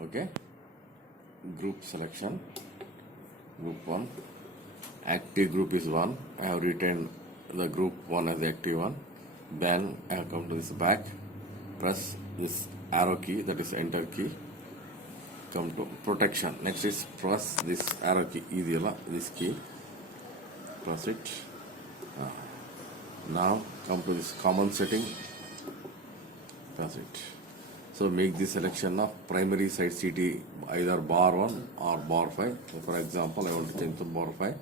Okay, group selection, group 1, active group is 1. I have retained the group 1 as the active one. Then I have come to this back, press this arrow key, that is enter key, come to protection. Next is press this arrow key, this key, press it. Now come to this common setting, press it. So make the selection of primary side CT either bar 1 or bar 5. So for example, I want to change to bar 5.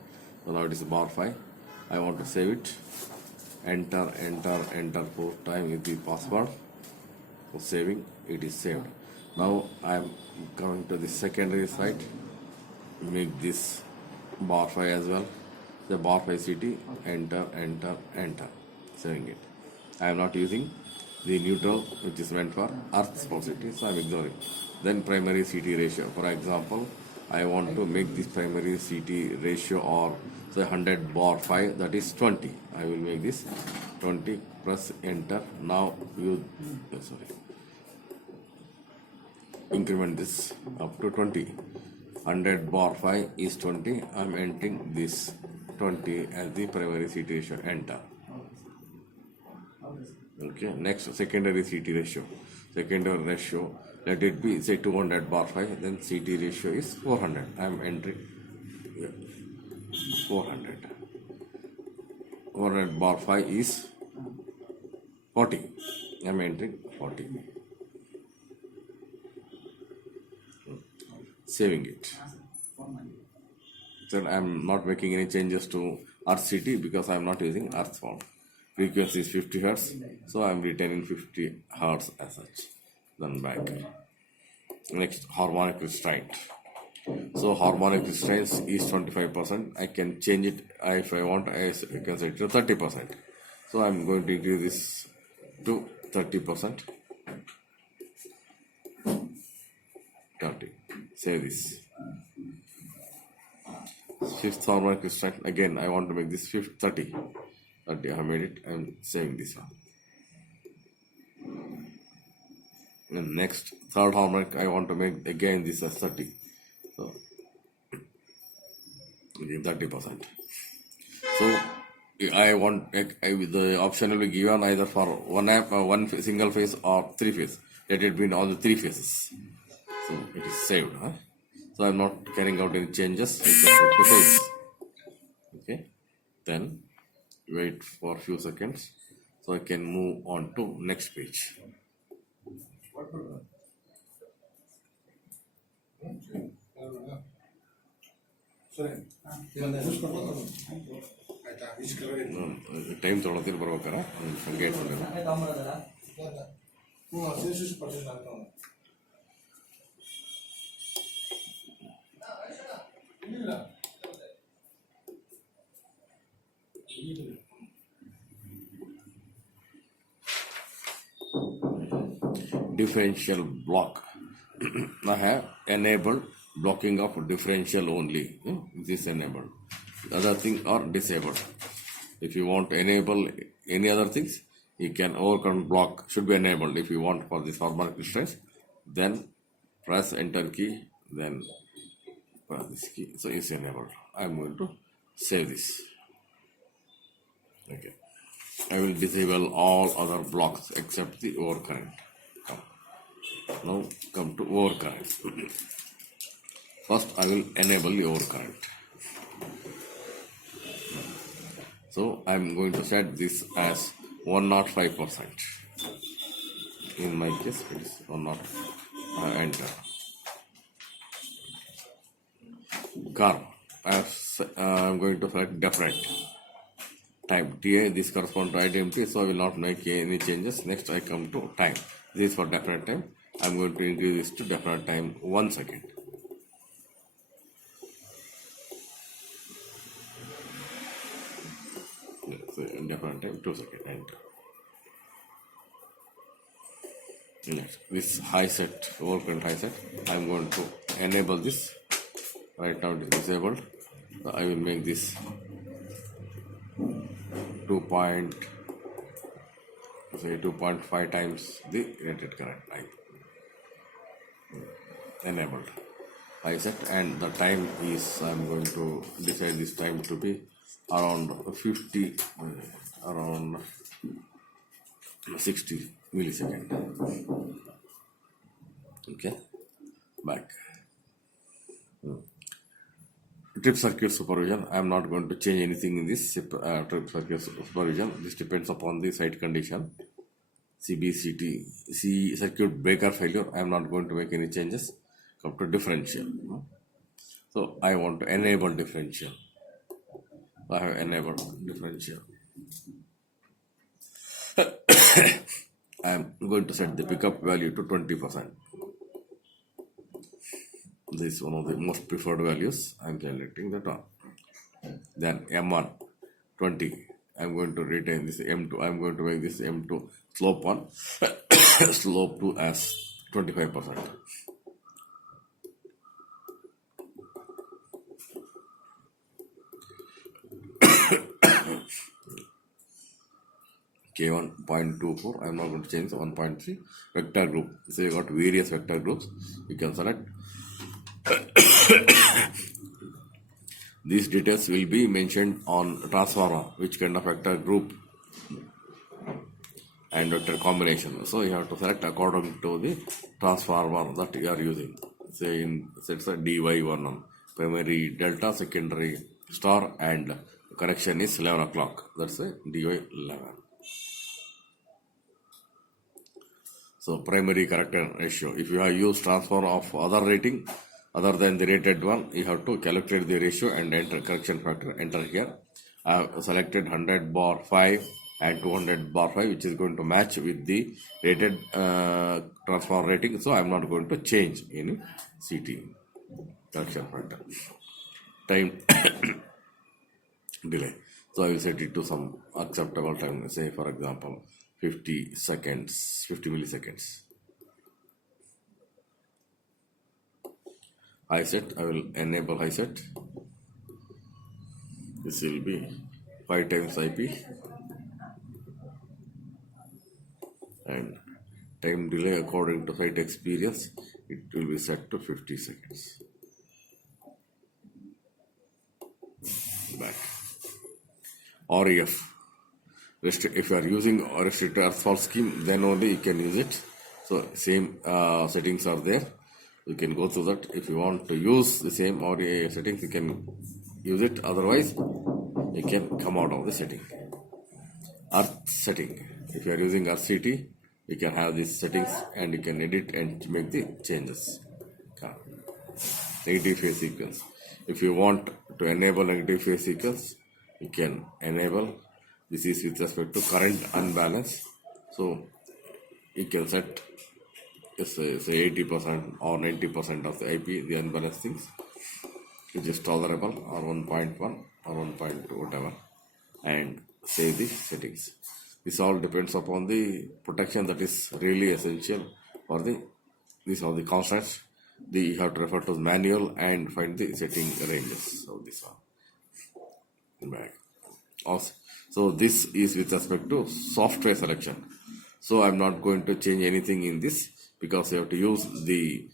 So now it is bar 5. I want to save it. Enter 4 times with the password. For saving, it is saved. Now I am coming to the secondary side. Make this bar 5 as well. The bar 5 CT, enter, saving it. I am not using the neutral, which is meant for earth positivity, so I am ignoring. Then primary CT ratio. For example, I want to make this primary CT ratio or say 100 bar 5, that is 20. I will make this 20, press enter. Now increment this up to 20. 100 bar 5 is 20. I am entering this 20 as the primary CT ratio, enter. Okay, next secondary CT ratio. Secondary ratio, let it be say 200 bar 5, then CT ratio is 400. I am entering 400. 400 bar 5 is 40. I am entering 40. Saving it. So I am not making any changes to RCT because I am not using earth form. Frequency is 50 Hz, so I am retaining 50 Hz as such. Then back. Next, harmonic restraint. So harmonic restraint is 25%. I can change it if I want. I can set it to 30%. So I am going to increase this to 30%. 30. Save this. Fifth harmonic restraint. Again, I want to make this 30. 30. I have made it. I am saving this one. And next, third harmonic, I want to make again this as 30. So, 30%. So, I want the option will be given either for one single phase or 3 phase. Let it be in all the 3 phases. So, it is saved. So, I am not carrying out any changes except for 2 phases. Okay. Then, wait for a few seconds so I can move on to next page. Time ತೊಗೊಳತ್ತೀರಿ ಬರ್ಬೇಕಾರ ಸಂಖ್ಯೆ differential block. I have enabled blocking of differential only. This enabled. Other things are disabled. If you want to enable any other things, you can overcurrent block should be enabled. If you want for this harmonic restraint, then press enter key, then press this key. So it's enabled. I am going to save this. Okay. I will disable all other blocks except the overcurrent. Now come to overcurrent. First I will enable the overcurrent. So I am going to set this as 105%. In my case it is 105. Enter. Curve. I am going to select different. Time TA, this corresponds to IDMT, so I will not make any changes. Next I come to time. This is for definite time. I am going to increase this to definite time 1 second. So definite time 2 seconds. Enter. Next, this high set, overcurrent high set, I am going to enable this. Right now it is disabled. So I will make this 2.5 times the rated current time. enabled. I set, and the time is, I'm going to decide this time to be around 50, around 60 millisecond. Okay, back. Trip circuit supervision. I am not going to change anything in this trip circuit supervision. This depends upon the site condition. CBCT, C circuit breaker failure. I am not going to make any changes. Come to differential. So I want to enable differential. I have enabled differential. I am going to set the pickup value to 20%. This is one of the most preferred values. I am selecting that one. Then M1 20. I am going to retain this M2. I am going to make this M2 slope 1, slope 2 as 25%. K1.24. I am not going to change 1.3. Vector group. So you got various vector groups. You can select. These details will be mentioned on transformer, which kind of vector group and vector combination. So you have to select according to the transformer that you are using. Say it's a DY1, primary delta, secondary star, and connection is 11 o'clock. That's a DY11. So primary character ratio. If you have used transformer of other rating other than the rated one, you have to calculate the ratio and enter correction factor. Enter here. I have selected 100 bar 5 and 200 bar 5, which is going to match with the rated transformer rating. So I am not going to change any CT correction factor. Time delay. So I will set it to some acceptable time. Say for example 50 seconds, 50 milliseconds. High set, I will enable high set. This will be 5 times IP, and time delay according to site experience, it will be set to 50 seconds. Back. REF. If you are using restricted earth fault scheme, then only you can use it. So same settings are there. You can go through that. If you want to use the same REF settings, you can use it. Otherwise, you can come out of the setting. Earth setting. If you are using RCT, you can have these settings and you can edit and make the changes. Negative phase sequence. If you want to enable negative phase sequence, you can enable. This is with respect to current unbalance. So you can set say 80% or 90% of the IP, the unbalanced things, which is tolerable, or 1.1 or 1.2, whatever, and save the settings. This all depends upon the protection that is really essential for the, these are the constants. You have to refer to the manual and find the setting ranges of this one. Back. Also, so this is with respect to software selection. So I'm not going to change anything in this because you have to use the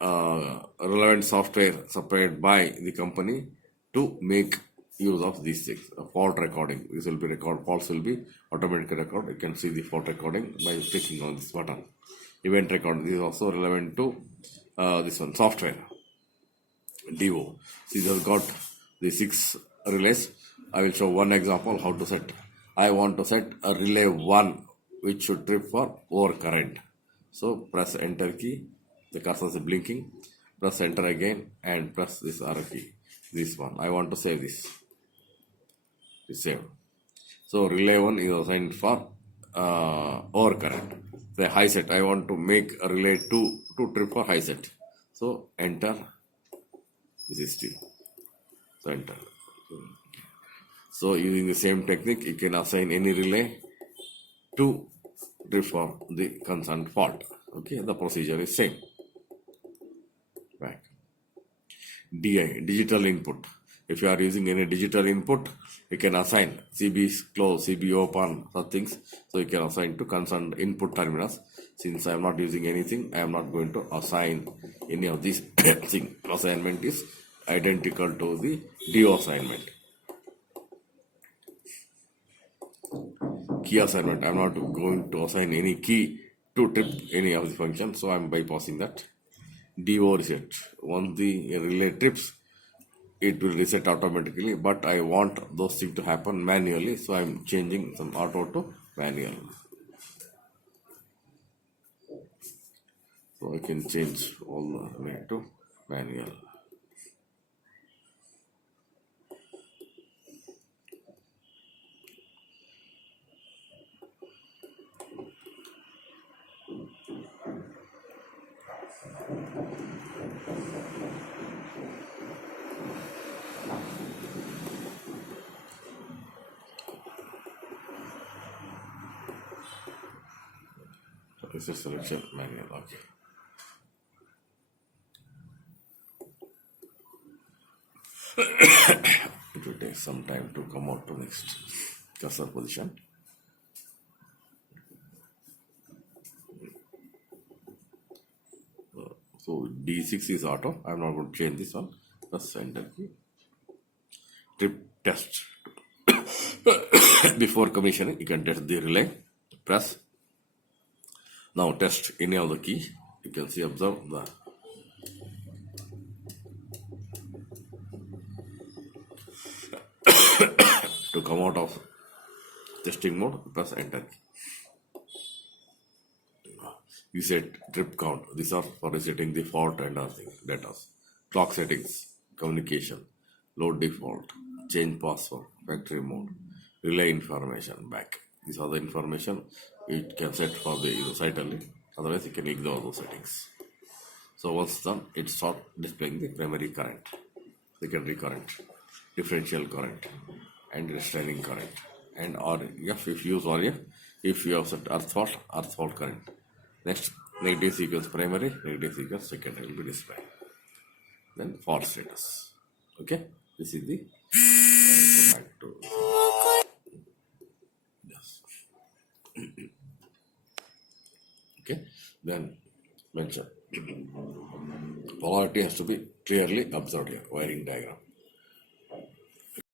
relevant software supplied by the company to make use of these things. Fault recording. This will be record. Faults will be automatically recorded. You can see the fault recording by clicking on this button. Event recording. This is also relevant to this one, software. DO. See, this has got the 6 relays. I will show one example how to set. I want to set a relay 1 which should trip for overcurrent. So press enter key. The cursor is blinking. Press enter again and press this arrow key. This one. I want to save this. Save. So relay 1 is assigned for overcurrent. The high set. I want to make a relay 2 to trip for high set. So enter. This is T. So enter. So using the same technique, you can assign any relay to trip for the concerned fault. Okay, the procedure is same. Back. DI, digital input. If you are using any digital input, you can assign CB close, CB open, such things. So you can assign to concerned input terminals. Since I am not using anything, I am not going to assign any of these things. Assignment is identical to the DO assignment. Key assignment, I am not going to assign any key to trip any of the functions, so I am bypassing that. DO reset, once the relay trips, it will reset automatically, but I want those things to happen manually, so I am changing some auto to manual. So I can change all the way to manual. So this is selection manual, okay. It will take some time to come out to next cursor position. So D6 is auto. I'm not going to change this one. Press enter key. Trip test. Before commissioning, you can test the relay. Press. Now test any of the key. You can see, observe the to come out of testing mode, press enter key. Reset trip count. These are for resetting the fault and other things. Data. Clock settings, communication, load default, change password, factory mode, relay information, back. These are the information it can set for the site only. Otherwise, you can ignore those settings. So once done, it starts displaying the primary current, secondary current, differential current, and restraining current. And RF, if you use RF, if you have set earth fault current. Next, negative sequence primary, negative sequence secondary will be displayed. Then fault status. Okay, this is the go back to yes. Okay, then mention polarity has to be clearly observed here. Wiring diagram.